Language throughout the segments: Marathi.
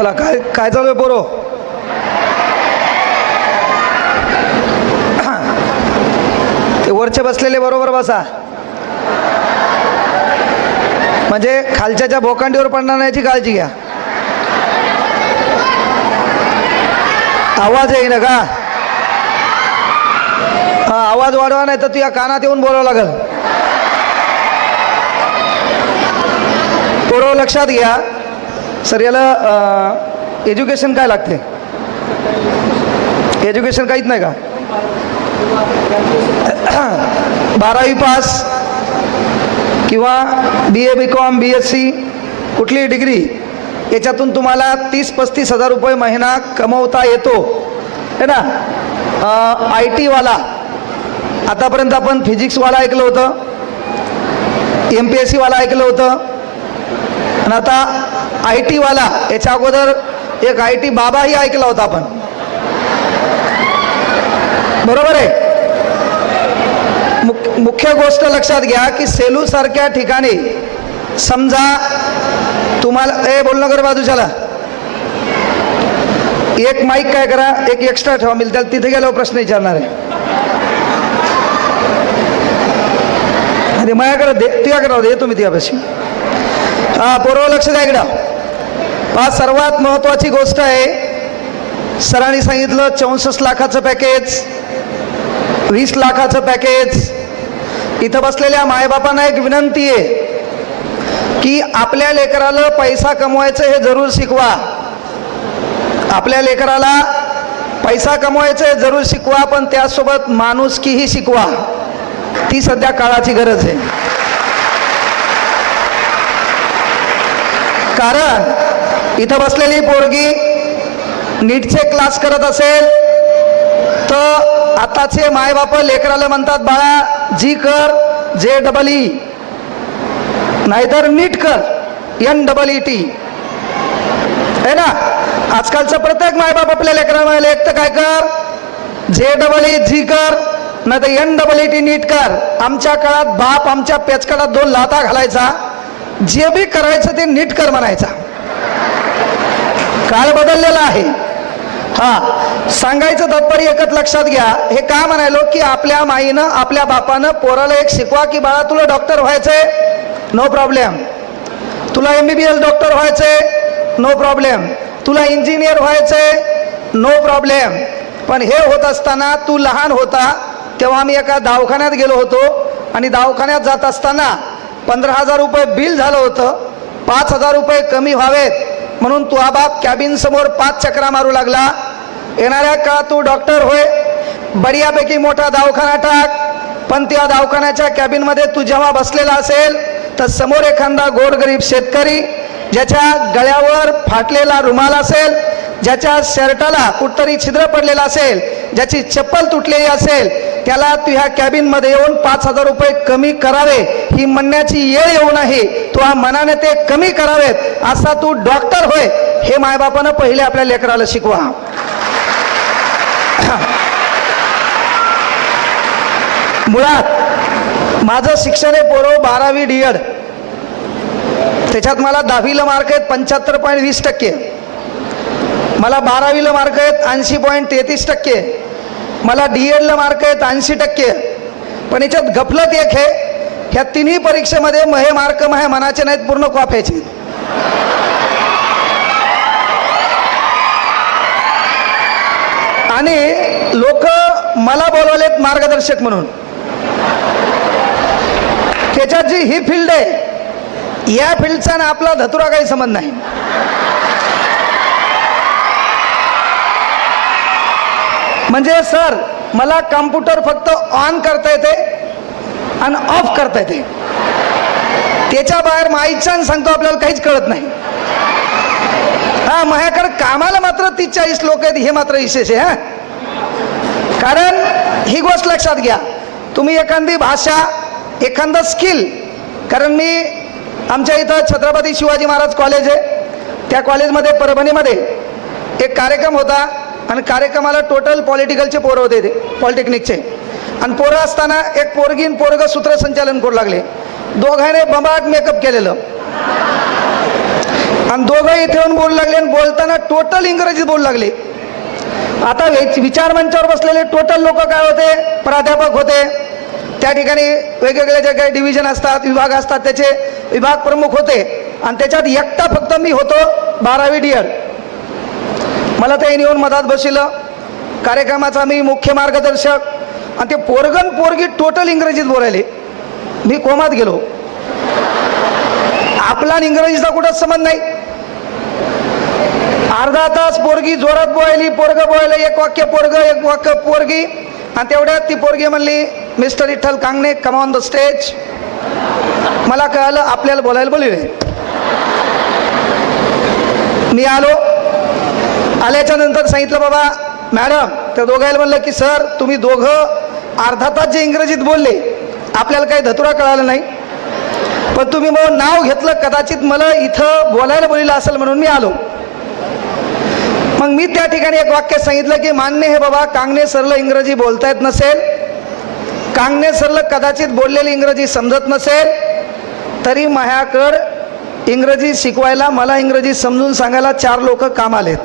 चला काय काय चालू आहे पोरो? ते वरचे बसलेले बरोबर बसा, म्हणजे खालच्याच्या भोकांडीवर पडणार नाही याची काळजी घ्या. आवाज येईना का? हा, आवाज वाढवा नाही तर तुझ्या कानात येऊन बोलावं लागल. पोरो लक्षात घ्या. सर याला एज्युकेशन काय लागते? एज्युकेशन काहीच नाही का? 12वी पास किंवा BA BCom BSc कुठली डिग्री, याच्यातून तुम्हाला 30-35 हजार रुपये महिना कमवता येतो है ना. IT वाला, आतापर्यंत आपण फिजिक्सवाला ऐकलं होतं, MPSC वाला ऐकलं होतं, आणि आता IT वाला, याच्या अगोदर एक IT बाबाही ऐकला होता आपण, बरोबर आहे. मुख्य गोष्ट लक्षात घ्या की सेलू सारख्या ठिकाणी समजा तुम्हाला बोलणं कर बाजूच्याला एक माईक काय करा, एक एक्स्ट्रा ठेवा, मिळेल त्याला तिथे गेल्यावर प्रश्न विचारणार आहे. अरे माझ्याकडे दे, तुझ्याकडे दे, तुम्ही तुझ्यापाशी. हा पोरं लक्ष द्या इकडं. हा सर्वात महत्वाची गोष्ट आहे. सरांनी सांगितलं 64 लाखाचं पॅकेज, 20 लाखाचं पॅकेज. इथं बसलेल्या मायबापांना एक विनंती आहे की आपल्या लेकराला पैसा कमवायचं हे जरूर शिकवा. आपल्या लेकराला पैसा कमवायचं हे जरूर शिकवा, पण त्यासोबत माणुसकीही शिकवा. ती सध्या काळाची गरज आहे. कारण इथं बसलेली पोरगी नीटचे क्लास करत असेल तर आताचे मायबाप लेकराला म्हणतात, बाळा जी कर JEE, नाहीतर नीट कर NEET है ना. आजकालचं प्रत्येक मायबाप आपल्या लेकराला एक तर काय कर, JEE जी कर, नाही तर NEET नीट कर. आमच्या काळात बाप आमच्या पेचकाडात 2 लाथा घालायचा, जे बी करायचं ते नीट कर म्हणायचा. काळ बदललेला आहे. हा, सांगायचं तात्पर्य एकच लक्षात घ्या. हे का म्हणायलो की आपल्या माईनं आपल्या बापानं पोराला एक शिकवा की बाळा तुला डॉक्टर व्हायचंय, नो प्रॉब्लेम. तुला MBBS डॉक्टर व्हायचंय, नो प्रॉब्लेम. तुला इंजिनियर व्हायचंय, नो प्रॉब्लेम. पण हे होत असताना तू लहान होता तेव्हा आम्ही एका दवाखान्यात गेलो होतो, आणि दवाखान्यात जात असताना 15,000 रुपये बिल झालं होतं. 5,000 रुपये कमी व्हावेत म्हणून तू बाप कॅबिन समोर 5 चक्रा मारू लागला. येणाऱ्या काळात तू डॉक्टर होय, बढियापैकी मोठा दवाखाना टाक, पण त्या दवाखान्याच्या कॅबिनमध्ये तू जेव्हा बसलेला असेल तर समोर एखादा गोरगरीब शेतकरी ज्याच्या गळ्यावर फाटलेला रुमाल असेल, ज्याच्या शर्टाला कुठतरी छिद्र पडलेला असेल, ज्याची चप्पल तुटलेली असेल, त्याला तू ह्या कॅबिनमध्ये येऊन 5,000 रुपये कमी करावे ही म्हणण्याची येळ येऊ नये. तू मनाने ते कमी करावेत, असा तू डॉक्टर होय, हे मायबापानं पहिले आपल्या लेकराला शिकवा. मुळात माझं शिक्षण आहे पोरो 12वी D.Ed. त्याच्यात मला 10वीला मार्क आहेत 75.20%. मला 12वीला मार्क आहेत 80.33%. मला D.Ed. मार्क आहेत 80%. पण याच्यात गफलत एक आहे, ह्या तिन्ही परीक्षेमध्ये हे मार्क माझ्या मनाचे नाहीत, पूर्ण कॉप्याचे. आणि लोक मला बोलवलेत मार्गदर्शक म्हणून. त्याच्यात जी ही फील्ड आहे, या फील्डचा ना आपला धतुरा काही संबंध नाही. म्हणजे सर मला कॉम्प्युटर फक्त ऑन करता येते आणि ऑफ करता येते, त्याच्या बाहेर माईच्यानं सांगतो आपल्याला काहीच कळत नाही. हा, माझ्याकडे कामाला मात्र 30-40 लोक आहेत, हे मात्र विशेष आहे. हा, कारण ही गोष्ट लक्षात घ्या, तुम्ही एखादी भाषा, एखादं स्किल, कारण मी आमच्या इथं छत्रपती शिवाजी महाराज कॉलेज आहे, त्या कॉलेजमध्ये परभणीमध्ये एक कार्यक्रम होता, आणि कार्यक्रमाला टोटल पॉलिटिकलचे पोरं होते, ते पॉलिटेक्निकचे. आणि पोरं असताना एक पोरगीन पोरग सूत्रसंचालन करू लागले. दोघांनी बंबाट मेकअप केलेलं. आणि दोघं इथे येऊन बोलू लागले आणि बोलताना टोटल इंग्रजीत बोलू लागले. आता विचार मंचावर बसलेले टोटल लोक काय होते, प्राध्यापक होते. त्या ठिकाणी वेगवेगळे जे काही डिव्हिजन असतात, विभाग असतात, त्याचे विभाग प्रमुख होते. आणि त्याच्यात एकटा फक्त मी होतो 12वी DED. मला ते येऊन मधात बसवलं. कार्यक्रमाचा मी मुख्य मार्गदर्शक. आणि ते पोरगन पोरगी टोटल इंग्रजीत बोलायले. मी कोमात गेलो. आपला इंग्रजीचा कुठंच संबंध नाही. अर्धा तास पोरगी जोरात बोलायली, पोरग बोलायला, एक वाक्य पोरग, एक वाक्य पोरगी. आणि तेवढ्यात ती पोरगी म्हणली, mister Vitthal Kangane, come on the stage. मला कळालं आपल्याला बोलायला बोलले. मी आलो. आल्याच्या नंतर सांगितलं, बाबा मॅडम, त्या दोघायला म्हणलं की सर तुम्ही दोघं अर्धा तास जे इंग्रजीत बोलले, आपल्याला काही धतुरा कळालं नाही, पण तुम्ही मग नाव घेतलं, कदाचित मला इथं बोलायला बोललेलं असेल म्हणून मी आलो. मग मी त्या ठिकाणी एक वाक्य सांगितलं की मान्य हे बाबा, कांगणे सरला इंग्रजी बोलता येत नसेल, कांगणे सरला कदाचित बोललेली इंग्रजी समजत नसेल, तरी माझ्याकडं इंग्रजी शिकवायला, मला इंग्रजी समजून सांगायला 4 लोक काम आलेत.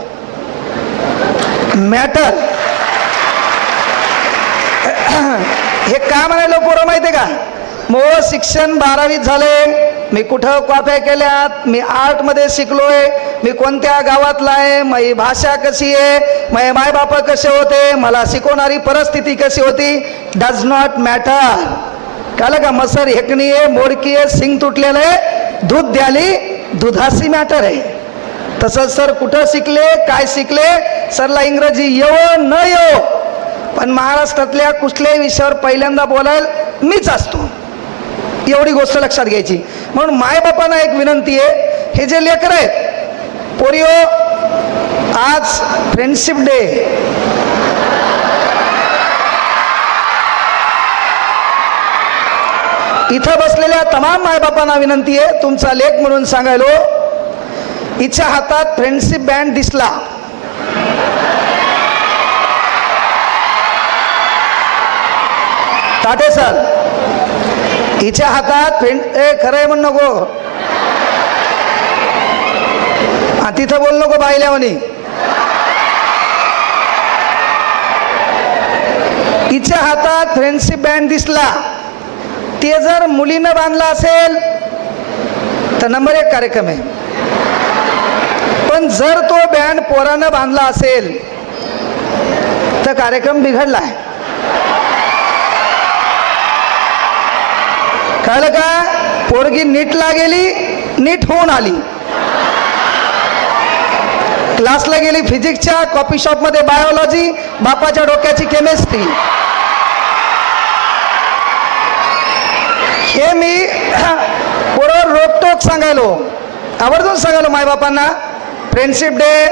मॅटर हे का म्हणायला पोरं माहिती आहे का? मग शिक्षण 12वीत झाले, मी कुठं कॉप्या केल्यात, मी आर्टमध्ये शिकलोय, मी कोणत्या गावातला आहे, माझी भाषा कशी आहे, माझे मायबाप कसे होते, मला शिकवणारी परिस्थिती कशी होती, डज नॉट मॅटर. कळलं का? मसर हेकणी आहे, मोडकी आहे, सिंग तुटलेलं आहे, दूध द्याली, दुधाशी मॅटर आहे. तसंच सर कुठं शिकले, काय शिकले, सरला इंग्रजी येवो न येवो, पण महाराष्ट्रातल्या कुठल्याही विषयावर पहिल्यांदा बोलायला मीच असतो. एवढी गोष्ट लक्षात घ्यायची. म्हणून मायबापांना एक विनंती आहे, हे जे लेकर आहेत पोरियो, आज फ्रेंडशिप डे. इथं बसलेल्या तमाम मायबापांना विनंती आहे, तुमचा लेख म्हणून सांगायलो, हिच्या हातात फ्रेंडशिप बँड दिसला, ताटे सर हिच्या हातात खरंय म्हण नको, तिथं बोल नको बायल्यावानी. हिच्या हातात फ्रेंडशिप बँड दिसला, ते जर मुलीनं बांधला असेल तर नंबर 1 कार्यक्रम आहे. पण जर तो बँड पोरानं बांधला असेल तर कार्यक्रम बिघडला आहे. कळलं का? पोरगी नीटला गेली, नीट होऊन आली, क्लासला गेली फिजिक्सच्या, कॉफी शॉपमध्ये बायोलॉजी, बापाच्या डोक्याची केमिस्ट्री. हे मी बरोबर रोकटोक सांगायलो, आवर्जून सांगायलो मायबापांना. फ्रेंडशिप डे,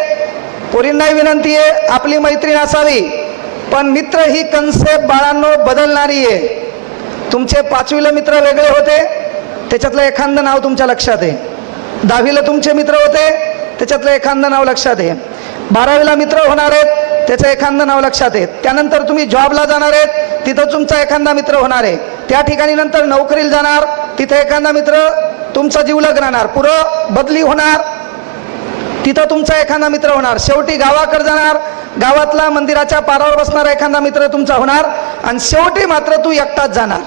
पोरींनाही विनंती आहे, आपली मैत्रीण असावी, पण मित्र ही कन्सेप्ट बाळांनो बदलणारी आहे. तुमचे 5वीला मित्र वेगळे होते, त्याच्यातलं एखादं नाव तुमच्या लक्षात आहे. 10वीला तुमचे मित्र होते, त्याच्यातलं एखादं नाव लक्षात आहे. 12वीला मित्र होणार आहेत, त्याचं एखादं नाव लक्षात आहे. त्यानंतर तुम्ही जॉबला जाणार आहेत, तिथं तुमचा एखादा मित्र होणार आहे. त्या ठिकाणी नंतर नोकरीला जाणार, तिथे एखादा मित्र तुमचा जीवलग राहणार. पुढं बदली होणार, तिथं तुमचा एखादा मित्र होणार. शेवटी गावाकडे जाणार, गावातला मंदिराच्या पारावर बसणारा एखादा मित्र तुमचा होणार, आणि शेवटी मात्र तू एकटाच जाणार.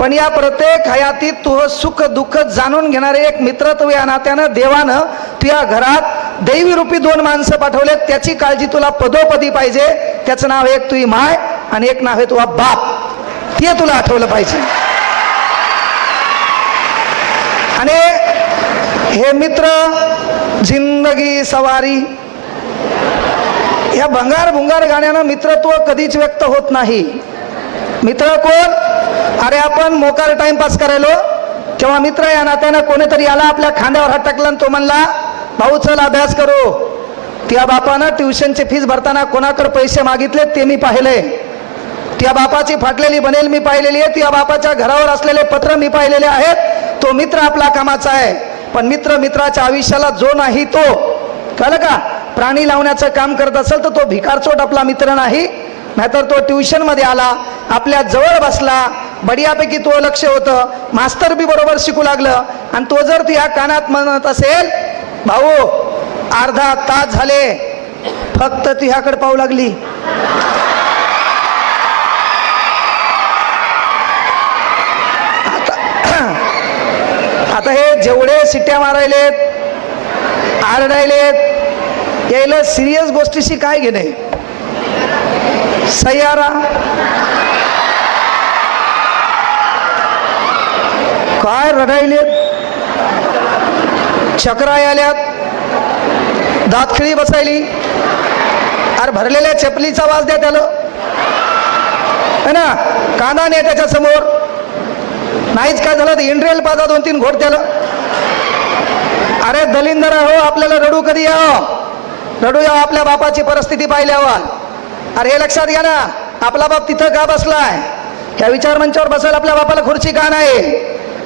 पण या प्रत्येक हयातीत तुझं सुख दुःख जाणून घेणारे एक मित्रत्व या नात्यानं देवानं तुझ्या घरात दैवी रूपी 2 माणसं पाठवलेत. त्याची काळजी तुला पदोपदी पाहिजे. त्याचं नाव एक तुझी माय आणि एक नाव आहे तुझा बाप. ते तुला आठवलं पाहिजे. आणि हे मित्र जिंदगी सवारी या भंगार भुंगार गाण्यानं मित्रत्व कधीच व्यक्त होत नाही. मित्र कोण? अरे आपण मोकार टाइमपास करायलो तेव्हा मित्र या नात्यानं कोणीतरी आला, आपल्या खांद्यावर हात टाकला आणि तो म्हणला, भाऊ चल अभ्यास करू. त्या बापानं ट्युशनची फीस भरताना कोणाकडे पैसे मागितले ते मी पाहिले. त्या बापाची फाटलेली बनेल मी पाहिलेली आहे. त्या बापाच्या घरावर असलेले पत्र मी पाहिलेले आहेत. तो मित्र आपला कामाचा आहे. पण मित्र मित्राच्या आयुष्याला जो नाही तो, कळलं का, प्राणी लावण्याचं काम करत असेल तर तो भिकारचोट आपला मित्र नाही. नाहीतर तो ट्युशन मध्ये आला, आपल्या जवळ बसला, बढियापैकी तो लक्ष होतं, मास्तर बी बरोबर शिकू लागलं. आणि तो जर तुझ्या कानात म्हणत असेल, भाऊ अर्धा तास झाले फक्त तुझ्याकडे पाहू लागली, आता हे जेवढे सिट्या मारायलेत आरडायलेत यायला सिरियस गोष्टीशी काय घेणे. सैयारा काय रडायलेत, चक्रा आल्यात, दातखिळी बसायली. अरे भरलेल्या चपलीचा वास द्या त्याला, है ना, कांदा नाही त्याच्या समोर, नाहीच काय झालं तर इंड्रेल पाजा 2-3 घोट त्याला. अरे दलिंदर हो, आपल्याला रडू कधी यावं, रडू यावं आपल्या बापाची परिस्थिती पाहिल्यावर. अरे हे लक्षात घ्या ना, आपला बाप तिथं का बसलाय, ह्या विचार मंचावर बसायला आपल्या बापाला खुर्ची का नाही,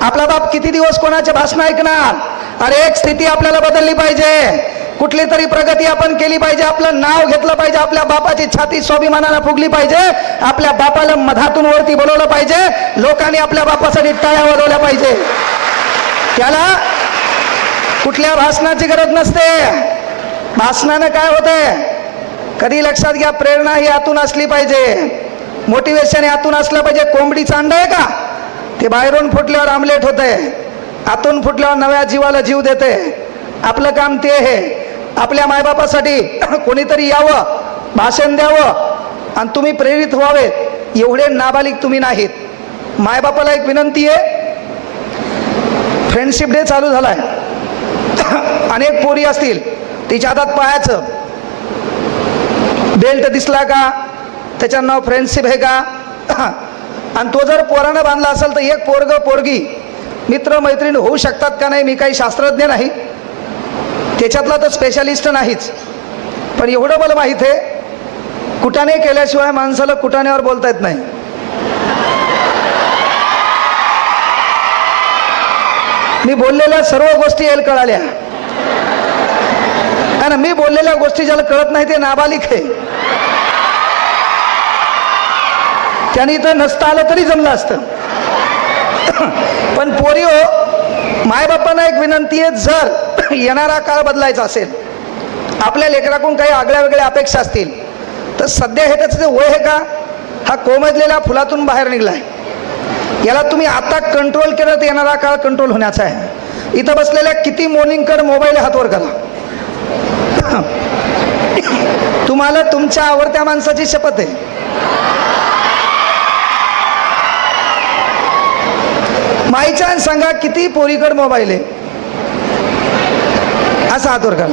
आपला बाप किती दिवस कोणाचे भाषण ऐकणार. अरे एक स्थिती आपल्याला बदलली पाहिजे, कुठली तरी प्रगती आपण केली पाहिजे, आपलं नाव घेतलं पाहिजे, आपल्या बापाची छाती स्वाभिमानाला फुगली पाहिजे, आपल्या बापाला मधातून वरती बोलवलं पाहिजे, लोकांनी आपल्या बापासाठी टाळ्या वाजवल्या पाहिजे. त्याला कुठल्या भाषणाची गरज नसते. भाषणानं काय होतंय कधी लक्षात घ्या, प्रेरणा ही आतून असली पाहिजे, मोटिवेशन हे आतून असलं पाहिजे. कोंबडीचं अंड आहे का, ते बाहेरून फुटल्यावर आमलेट होतंय, आतून फुटल्यावर नव्या जीवाला जीव देते. आपलं काम ते आहे, आपल्या मायबापासाठी कोणीतरी यावं, भाषण द्यावं आणि तुम्ही प्रेरित व्हावे. एवढे नाबालिक तुम्ही नाहीत. मायबापाला एक विनंती आहे, फ्रेंडशिप डे चालू झालाय, अनेक पोरी असतील, तिच्या हातात पाहायचं बेल्ट दिसला का, त्याचं नाव फ्रेंडशिप आहे का, आणि तो जर पोरानं बांधला असेल तर एक पोरग पोरगी मित्र मैत्रीण होऊ शकतात का नाही. मी काही शास्त्रज्ञ नाही, त्याच्यातला तर स्पेशलिस्ट नाहीच, पण एवढं मला माहीत आहे, कुटाणे केल्याशिवाय माणसाला कुटाण्यावर बोलता येत नाही. मी बोललेल्या सर्व गोष्टी यायला कळाल्या, आणि मी बोललेल्या गोष्टी ज्याला कळत नाही ते नाबालिक आहे. त्याने इथं नसता आलं तरी जमलं असतं. पण पोरी हो, मायबापांना एक विनंती आहे, जर येणारा काळ बदलायचा असेल, आपल्या लेकराकडून काही आगळ्या वेगळ्या अपेक्षा असतील, तर सध्या हे त्याचं जे वय आहे का, हा कोमजलेल्या फुलातून बाहेर निघलाय, याला तुम्ही आता कंट्रोल केलं तर येणारा काळ कंट्रोल होण्याचा आहे. इथं बसलेल्या किती मोर्निंगकडे मोबाईल हातवर करा, तुम्हाला तुमच्या आवडत्या माणसाची शपथ आहे. माईच्या सांगा किती पोरीकड मोबाईल आहे, असं हातवर करा.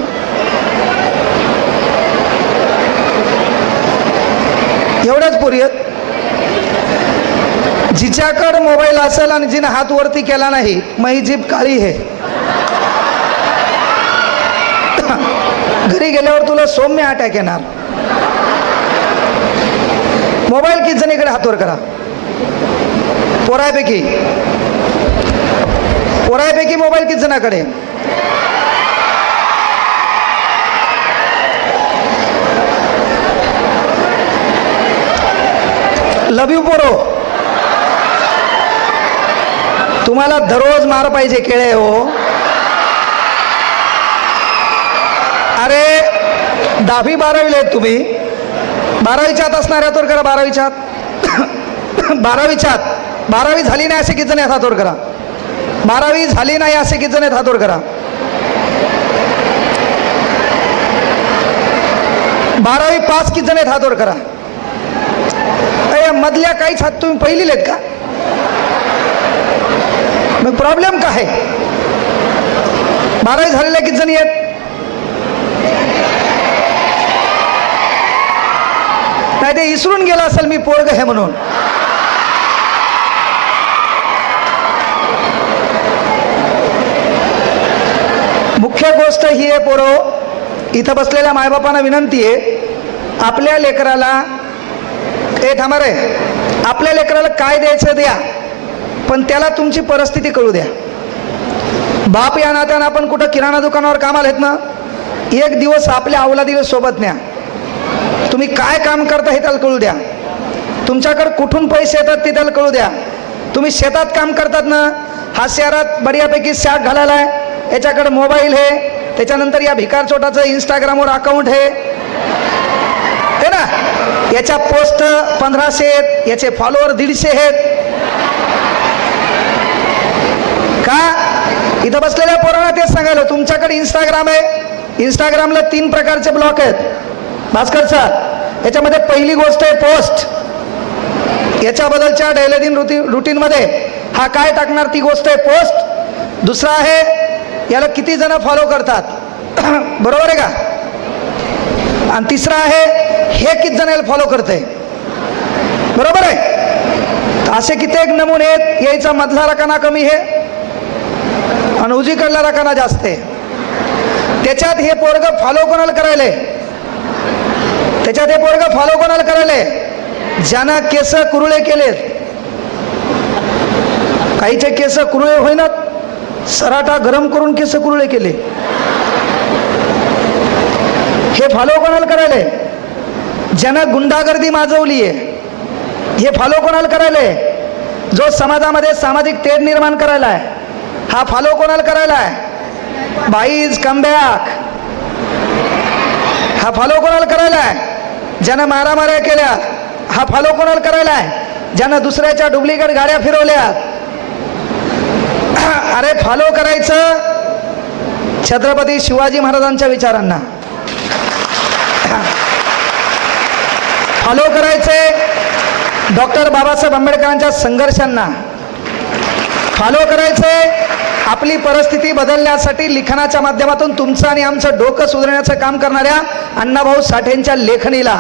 एवढ्याच पोरी आहेत, जिच्याकडे मोबाईल असेल आणि जिने हात वरती केला नाही, मग ही जीभ काळी आहे. घरी गेल्यावर तुला सौम्य अटॅक येणार. मोबाईल किती जणीकडे हातवर करा, पोरायपैकी मोबाईल किती जणाकडे. लव यू पोरो, तुम्हाला दररोज मार पाहिजे केळे हो. अरे 10वी 12वीला आहेत तुम्ही, 12वीच्या आत असणाऱ्या हातवर करा, 12वीच्या आत 12वी झाली नाही असे किती जण हातवर करा, 12वी झाली नाही असे किती जण हातवर करा, 12वी पास किती जण हातवर करा. मधल्या काहीच हात तुम्ही पहिली लेत का, मग प्रॉब्लेम काय आहे. 12वी झालेल्या किती जण आहेत, नाही ते इसरून गेला असेल मी पोरग हे म्हणून. मुख्य गोष्ट ही आहे पोरो, इथं बसलेल्या मायबापांना विनंती आहे, आपल्या लेकराला थांबा रे, आपल्या लेकराला काय द्यायचं द्या, पण त्याला तुमची परिस्थिती कळू द्या. बाप या नात्यानं आपण कुठं किराणा दुकानावर कामाला आहेत ना, एक दिवस आपल्या अवलादीला सोबत न्या, तुम्ही काय काम करता हे त्याला कळू द्या, तुमच्याकडे कुठून पैसे येतात ते त्याला कळू द्या. तुम्ही शेतात काम करतात ना, हा शहरात बढियापैकी शॅक घालायला आहे, याच्याकडे मोबाईल आहे, त्याच्यानंतर या भिकार चोटाचं इंस्टाग्रामवर अकाउंट आहे ना, याच्या पोस्ट 1500 आहेत, याचे फॉलोअर 150 आहेत. का? इथं बसलेल्या पोरांना तेच सांगायला, तुमच्याकडे इंस्टाग्राम आहे, इंस्टाग्रामला 3 प्रकारचे ब्लॉक आहेत भास्कर सर. याच्यामध्ये पहिली गोष्ट आहे पोस्ट, याच्याबद्दलच्या दैनंदिन रुटीन मध्ये हा काय टाकणार ती गोष्ट आहे पोस्ट. दुसरा आहे याला किती जण फॉलो करतात, बरोबर आहे का? आणि तिसरा आहे हे किती जण याला फॉलो करते, बरोबर आहे? असे कित्येक नमुने आहेत. याचा मधला रकाना कमी आहे आणि उजवीकडला रकाना जास्त आहे. त्याच्यात हे पोरग फॉलो कोणाला करायले, त्याच्यात हे पोरग फॉलो कोणाला करायले, ज्यानं केस कुरुळे केलेत. काहीचे केस कुरुळे होईनात, सराटा गरम करून केस कुरुळे केले. हे फॉलो कोणाला करायले, ज्यानं गुंडागर्दी माजवली आहे. हे फॉलो कोणाला करायले, जो समाजामध्ये सामाजिक तेढ निर्माण करायला आहे. हा फॉलो कोणाला करायला आहे, बाईज कमबॅक. हा फॉलो कोणाला करायला आहे, ज्यानं मारामाऱ्या केल्या. हा फॉलो कोणाला करायला आहे, ज्यानं दुसऱ्याच्या डुप्लिकेट गाड्या फिरवल्या. अरे फॉलो करायचं छत्रपती शिवाजी महाराजांच्या विचारांना, फॉलो करायचे डॉक्टर बाबासाहेब आंबेडकरांच्या संघर्षांना, फॉलो करायचे आपली परिस्थिती बदलण्यासाठी लिखाणाच्या माध्यमातून तुमचं आणि आमचं डोकं सुधारण्याचं काम करणाऱ्या अण्णाभाऊ साठेंच्या लेखणीला.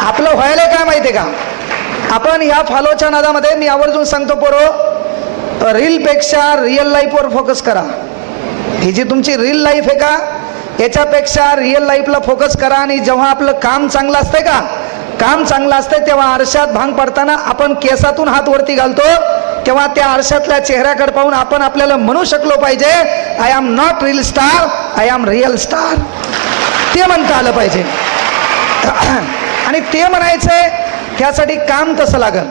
आपलं व्हायला काय माहितीये का, आपण या फॉलोच्या नादामध्ये मी आवर्जून सांगतो पोरो, रीलपेक्षा रिअल लाईफवर फोकस करा. ही जी तुमची रील लाईफ आहे का, याच्यापेक्षा रिअल लाईफला फोकस करा. आणि जेव्हा आपलं काम चांगलं असतंय का, काम चांगलं असतंय तेव्हा आरशात भांग पडताना आपण केसातून हात वरती घालतो, तेव्हा त्या आरशातल्या चेहऱ्याकडे पाहून आपण आपल्याला म्हणू शकलो पाहिजे, I am not reel star, I am real star. ते म्हणता आलं पाहिजे. आणि ते म्हणायचंय त्यासाठी काम तसं लागल,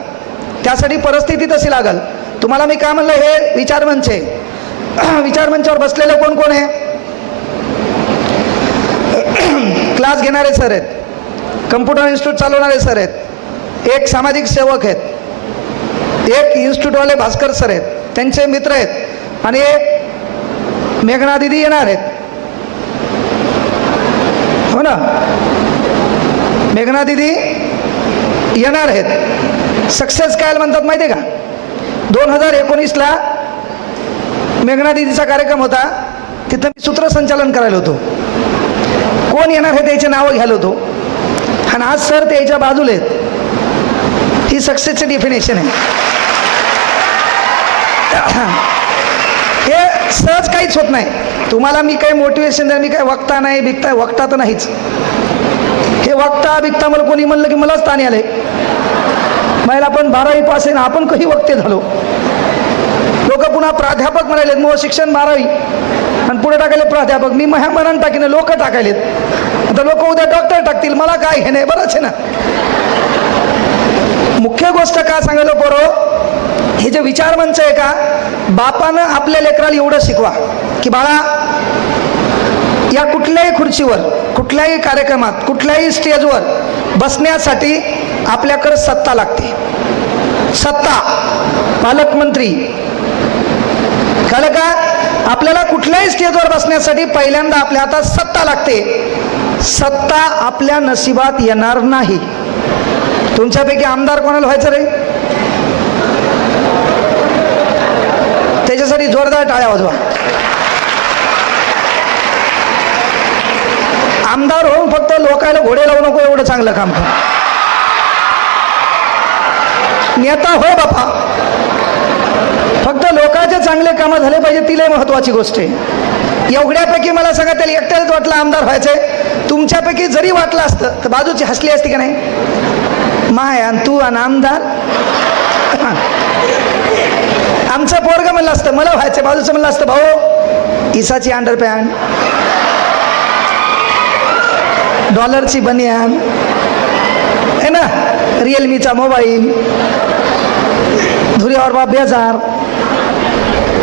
त्यासाठी परिस्थिती तशी लागल. तुम्हाला मी काय म्हणलं, हे विचारमंच आहे. विचारमंचावर बसलेले कोण कोण आहे, क्लास घेणारे सर आहेत, कम्प्युटर इन्स्टिट्यूट चालवणारे सर आहेत, एक सामाजिक सेवक आहेत, एक इन्स्टिट्यूटवाले भास्कर सर आहेत, त्यांचे मित्र आहेत, आणि मेघना दिदी येणार आहेत. हो ना, मेघना दिदी येणार आहेत. सक्सेस काय म्हणतात माहिती आहे का, 2019ला मेघना दिदीचा कार्यक्रम होता, तिथं मी सूत्रसंचालन करायला होतो. कोण येणार आहे त्याचे नावं घ्यायला होतो, आणि आज सर त्याच्या बाजूला आहेत. ही सक्सेसची डेफिनेशन आहे. हे सहज काहीच होत नाही. तुम्हाला मी काही मोटिवेशन द्या, मी काय वक्ता नाही, बिकता वक्ता तर नाहीच. हे वक्ता बिकता मला कोणी म्हणलं की मलाच ताणे आले. मला पण 12वी पास आहे ना, आपण कधी वक्ते झालो. लोक पुन्हा प्राध्यापक म्हणालेत, मग शिक्षण 12वी आणि पुढे टाकायले प्राध्यापक. मी ह्या मनान टाकीने लोक टाकायलेत. आता लोक उद्या डॉक्टर टाकतील, मला काय हे नाही, बरंच आहे ना. मुख्य गोष्ट का सांगायला पोरो, हे जे विचारमंच आहे का, बापानं आपल्या लेकराला एवढं शिकवा की बाळा, या कुठल्याही खुर्चीवर, कुठल्याही कार्यक्रमात, कुठल्याही स्टेजवर बसण्यासाठी आपल्याकडे सत्ता लागते. सत्ता, पालकमंत्री, कळलं का? आपल्याला कुठल्याही स्टेजवर बसण्यासाठी पहिल्यांदा आपल्या हातात सत्ता लागते. सत्ता आपल्या नशिबात येणार नाही. तुमच्यापैकी आमदार कोणाला व्हायचं रे? त्याच्यासाठी जोरदार टाळ्या वाजवा. आमदार होऊन फक्त लोकायला घोडे लावू नको, एवढं चांगलं काम कर. नेता हो बापा, फक्त लोकांचे चांगले कामं झाले पाहिजे, तिला महत्वाची गोष्ट आहे. एवढ्यापैकी मला सांगा, त्याला एकट्यालाच वाटलं आमदार व्हायचंय. तुमच्यापैकी जरी वाटलं असतं तर बाजूची हसली असती का नाही? माय आणि तू आणि आमदार. आमचं पोरग म्हणलं असतं मला व्हायचं, बाजूचं म्हणलं असतं भाऊ इसाची अंडरपॅन्ट, डॉलरची बनियान आहे ना, रिअलमीचा मोबाईल, पुऱ्यावर बा बेजार,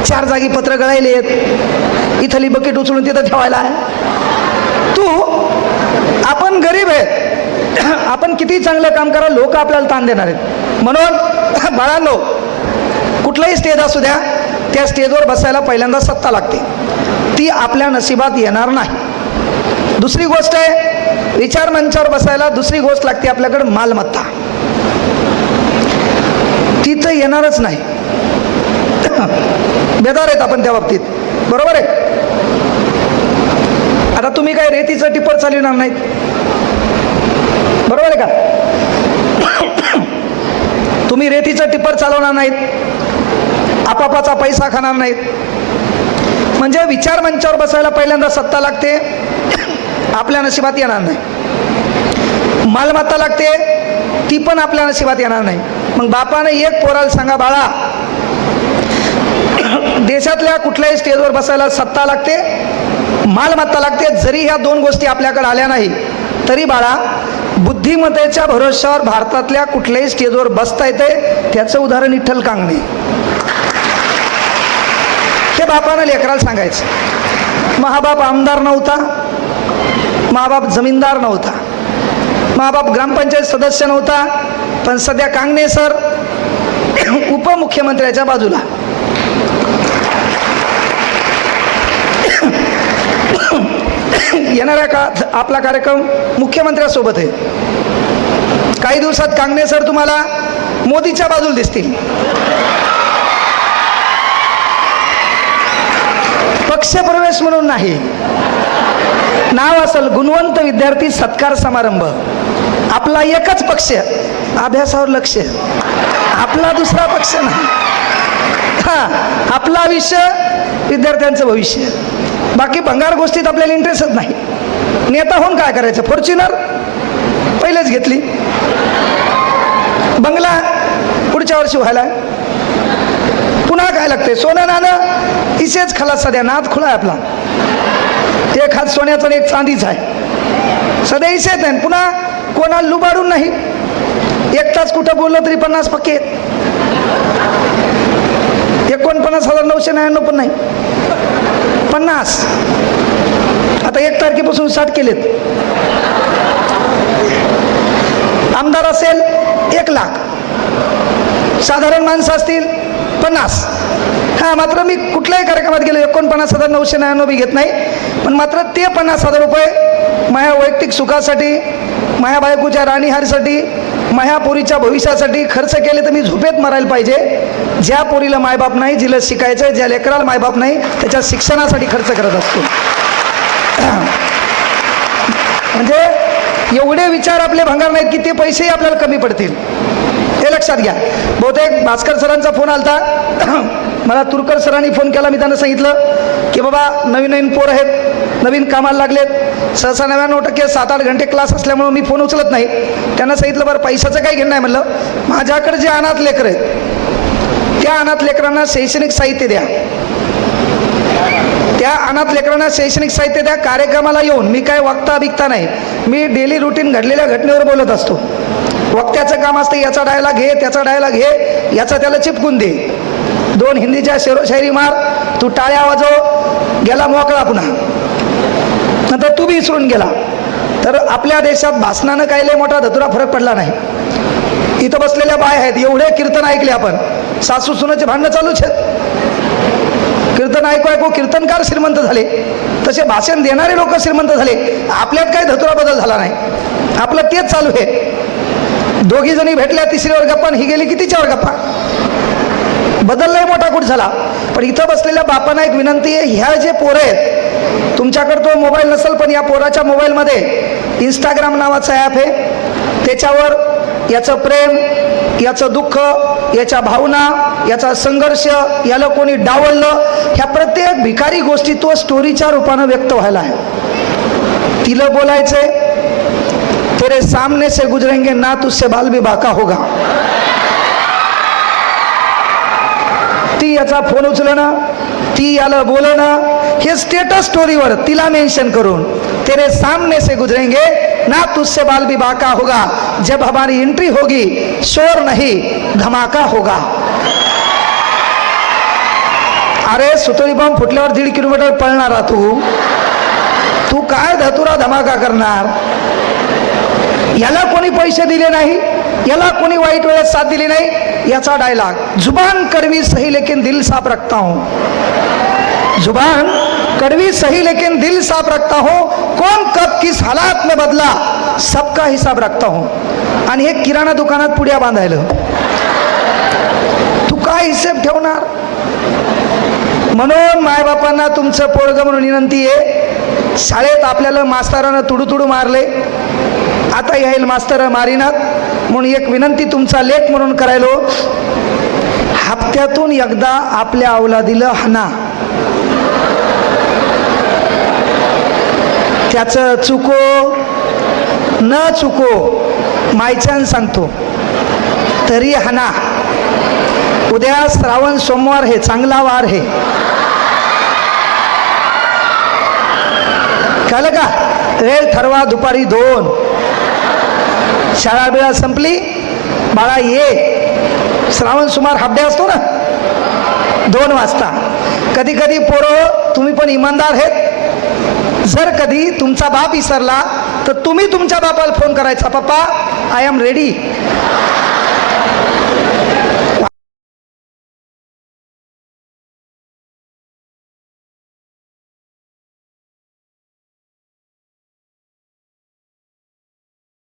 4 जागी पत्र गळायलेत, इथली बकेट उचलून तिथं ठेवायला आहे. तू आपण गरीब आहे, आपण किती चांगलं काम करा, लोक आपल्याला ताण देणार आहेत. म्हणून बाळांनो, कुठलाही स्टेज असू द्या, त्या स्टेजवर बसायला पहिल्यांदा सत्ता लागते, ती आपल्या नशिबात येणार नाही. दुसरी गोष्ट आहे, विचार मंचावर बसायला दुसरी गोष्ट लागते आपल्याकडे मालमत्ता, ती तर येणारच नाही. बेदार आहेत आपण त्या बाबतीत, बरोबर आहे. आता तुम्ही काय रेतीचं टिप्पर चालवणार नाहीत, बरोबर आहे का? तुम्ही रेतीचं टिप्पर चालवणार नाहीत, आपापाचा पैसा खाणार नाहीत. म्हणजे विचार मंचावर बसायला पहिल्यांदा सत्ता लागते, आपल्या नशिबात येणार नाही. मालमत्ता लागते, ती पण आपल्या नशिबात येणार नाही. मग बापाने एक पोराला सांगा, बाळा देशातल्या कुठल्याही स्टेजवर बसायला सत्ता लागते, मालमत्ता लागते. जरी ह्या 2 गोष्टी आपल्याकडे आल्या नाही तरी बाळा बुद्धिमत्तेच्या भरोश्यावर भारतातल्या कुठल्याही स्टेजवर बसता येते. त्याचं उदाहरण विठ्ठल कांगणे. हे बापानं लेकराला सांगायचं. महाबाप आमदार नव्हता, महाबाप जमीनदार नव्हता, महाबाप ग्रामपंचायत सदस्य नव्हता, पण सध्या कांगणे सर उपमुख्यमंत्र्याच्या बाजूला. येणाऱ्या काळात आपला कार्यक्रम मुख्यमंत्र्यासोबत आहे. काही दिवसात कांगणे सर तुम्हाला मोदीच्या बाजूला दिसतील. पक्षप्रवेश म्हणून नाही, नाव असेल गुणवंत विद्यार्थी सत्कार समारंभ. आपला एकच पक्ष, अभ्यासावर लक्ष, आपला दुसरा पक्ष नाही. आपला आयुष्य, विद्यार्थ्यांचं भविष्य. बाकी भंगार गोष्टीत आपल्याला इंटरेस्टच नाही. नेता होऊन काय करायचं? फॉर्च्युनर पहिलेच घेतली, बंगला पुढच्या वर्षी व्हायला, पुन्हा काय लागते? सोनं नाणं इसेच खलास. सध्या नाद खुला आहे आपला, एक हात सोन्याचा आणि एक चांदीचा आहे. सध्या इसेच आहे. पुन्हा कोणाला लुबाडून नाही. 1 तास कुठं बोललं तरी 50 पक्के, 49,999 पण नाही, 50. आता 1 तारखेपासून 60 केलेत. आमदार असेल 1 लाख, साधारण माणसं असतील 50. मात्र मी कुठल्याही कार्यक्रमात गेलो 49,999 बी घेत नाही. पण मात्र ते 50,000 रुपये माझ्या वैयक्तिक सुखासाठी, माझ्या बायकोच्या राणीहारीसाठी, माझ्या पोरीच्या भविष्यासाठी खर्च केले तर मी झोपेत मरायला पाहिजे. ज्या पोरीला मायबाप नाही, जिला शिकायचं आहे, ज्या लेकराला मायबाप नाही, त्याच्या शिक्षणासाठी खर्च करत असतो. म्हणजे एवढे विचार आपले भंगार नाहीत की ते पैसेही आपल्याला कमी पडतील, हे लक्षात घ्या. बहुतेक भास्कर सरांचा फोन आलता, मला तुरकर सरांनी फोन केला. मी त्यांना सांगितलं की बाबा नवीन नवीन पोर आहेत, नवीन कामाला लागलेत, सहसा 99% 7-8 घंटे क्लास असल्यामुळे मी फोन उचलत नाही. त्यांना सांगितलं बरं पैशाचं काही घेणं नाही. म्हणलं माझ्याकडे जे अनाथ लेकर आहेत त्या अनाथ लेकरांना शैक्षणिक साहित्य द्या, त्या अनाथ लेकरांना शैक्षणिक साहित्य द्या. कार्यक्रमाला येऊन मी काय वक्ता बिकता नाही, मी डेली रुटीन घडलेल्या घटनेवर बोलत असतो. वक्त्याचं काम असतं याचा डायलॉग घे, त्याचा डायलॉग घे, याचा त्याला चिपकून दे, 2 हिंदीच्या शेरोशायरी मार, तू टाळ्या वाजव, गेला मोकळा. पुन्हा नंतर तू बी विसरून गेला. तर आपल्या देशात भाषणानं काही लय मोठा धतुरा फरक पडला नाही. इथं बसलेल्या बाय आहेत, एवढे कीर्तन ऐकले आपण, सासू सुनाचे भांडणं चालूच आहेत. कीर्तन ऐकू कीर्तनकार श्रीमंत झाले, तसे भाषण देणारे लोक श्रीमंत झाले. आपल्यात काही धतुरा बदल झाला नाही, आपलं तेच चालू आहे. 2घी जणी भेटल्या, तिसरीवर गप्पा, ही गेली की तिच्यावर गप्पा. बदललाय मोठा कुठ झाला. पण इथं बसलेल्या बापांना एक विनंती आहे, ह्या जे पोरं आहेत, तुमच्याकडे तो मोबाईल नसेल पण या पोराच्या मोबाईलमध्ये इंस्टाग्राम नावाचं ॲप आहे. त्याच्यावर याचं प्रेम, याचं दुःख, याच्या भावना, याचा संघर्ष, याला कोणी डावललं, ह्या प्रत्येक भिकारी गोष्टी तो स्टोरीच्या रूपानं व्यक्त व्हायला आहे. तिला बोलायचंय, तेरे सामने से गुजरेंगे ना तुझसे बाल भी बाका होगा. ती याचा फोन उचलणं, ती याला बोलणं, हे स्टेटस स्टोरीवर तिला मेन्शन करून, तेरे सामने से गुजरेंगे ना तुझसे बाल भी बाका होगा, जब हमारी एंट्री होगी शोर नहीं धमाका होगा. अरे सुतळी बॉम्ब फुटल्यावर 1.5 किलोमीटर पळणारा तू काय धतुरा धमाका करणार? याला कोणी पैसे दिले नाही, याला कोणी वाईट वेळेत साथ दिली नाही. याचा डायलॉग, जुबान कड़वी सही लेकिन दिल साफ रखता हूं. जुबान कड़वी सही लेकिन दिल साफ रखता हूं. कौन कब किस हालात में बदला सबका हिसाब रखता हूं. आणि हे किराणा दुकानात पुड्या बांधायला तू काय हिशेब ठेवणार? म्हणून मायबापांना तुमचं पोरगं म्हणून विनंती आहे. शाळेत आपल्याला मास्तरानं तुडू मारले, आता येईल मास्तर मारिनात. म्हणून एक विनंती तुमचा लेख म्हणून करायलो, हप्त्यातून एकदा आपल्या अवलादीला हाना. त्याचं चुको न चुको मायच्यान सांगतो तरी हाना. उद्या श्रावण सोमवार हे चांगला वार हे, कळलं का? वेळ ठरवा दुपारी 2. शाळा बिळा संपली, बाळा ये. श्रावण सुमार हाफ असतो ना 2 वाजता. कधी कधी पोरं तुम्ही पण इमानदार आहेत. जर कधी तुमचा बाप विसरला तर तुम्ही तुमच्या बापाला फोन करायचा, पप्पा आय एम रेडी.